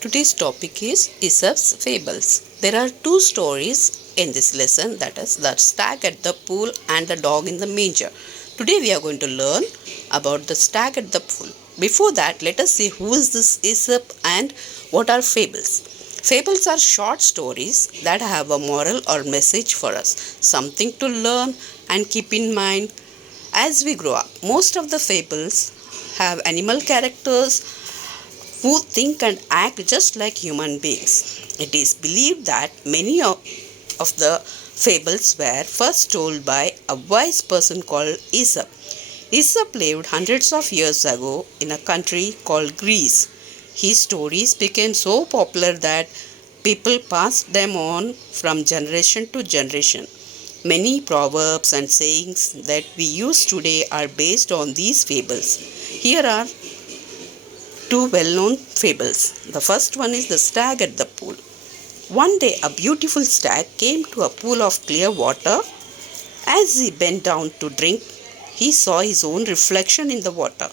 Today's topic is Aesop's Fables. There are two stories in this lesson, that is, the stag at the pool and the dog in the manger. Today we are going to learn about the stag at the pool. Before that, let us see who is this Aesop and what are fables. Fables are short stories that have a moral or message for us, something to learn and keep in mind as we grow up. Most of the fables have animal characters who think and act just like human beings. It is believed that many of the fables were first told by a wise person called Aesop. Aesop lived hundreds of years ago in a country called Greece. His stories became so popular that people passed them on from generation to generation. Many proverbs and sayings that we use today are based on these fables. Here are two well-known fables. The first one is the stag at the pool. One day a beautiful stag came to a pool of clear water. As he bent down to drink, he saw his own reflection in the water.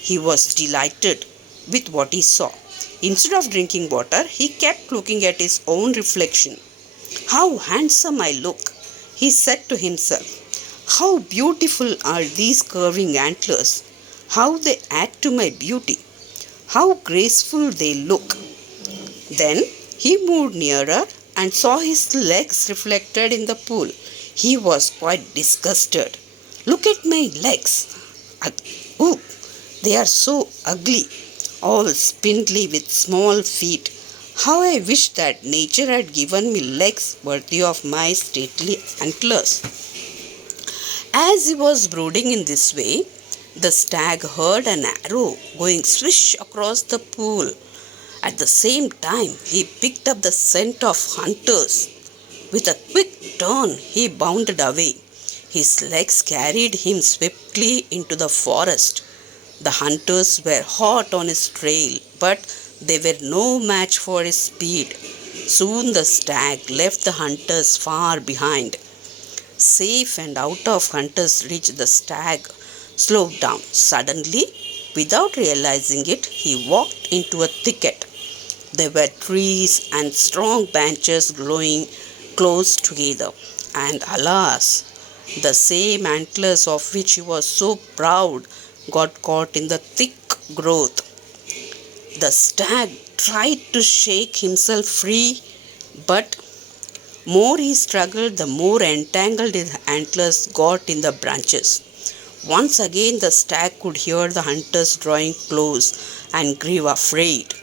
He was delighted with what he saw. Instead of drinking water, he kept looking at his own reflection. "How handsome I look," he said to himself. "How beautiful are these curving antlers. How they add to my beauty. How graceful they look." Then he moved nearer and saw his legs reflected in the pool. He was quite disgusted. "Look at my legs. Oh, they are so ugly, all spindly with small feet. How I wish that nature had given me legs worthy of my stately antlers." As he was brooding in this way, the stag heard an arrow going swish across the pool. At the same time, he picked up the scent of hunters. With a quick turn, he bounded away. His legs carried him swiftly into the forest. The hunters were hot on his trail, but they were no match for his speed. Soon the stag left the hunters far behind. Safe and out of hunters' reach, the stag slowed down. Suddenly, without realizing it, he walked into a thicket. There were trees and strong branches growing close together. And alas, the same antlers of which he was so proud got caught in the thick growth. The stag tried to shake himself free, but more he struggled, the more entangled his antlers got in the branches. Once again the stag could hear the hunters drawing close and grew afraid.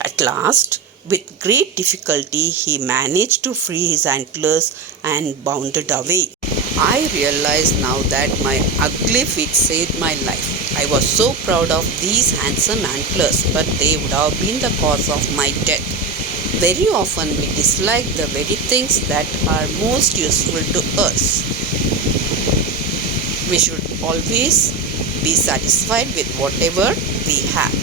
At last, with great difficulty, he managed to free his antlers and bounded away. I realize now that my ugly feet saved my life. I was so proud of these handsome antlers, but they would have been the cause of my death. Very often we dislike the very things that are most useful to us. We should always be satisfied with whatever we have.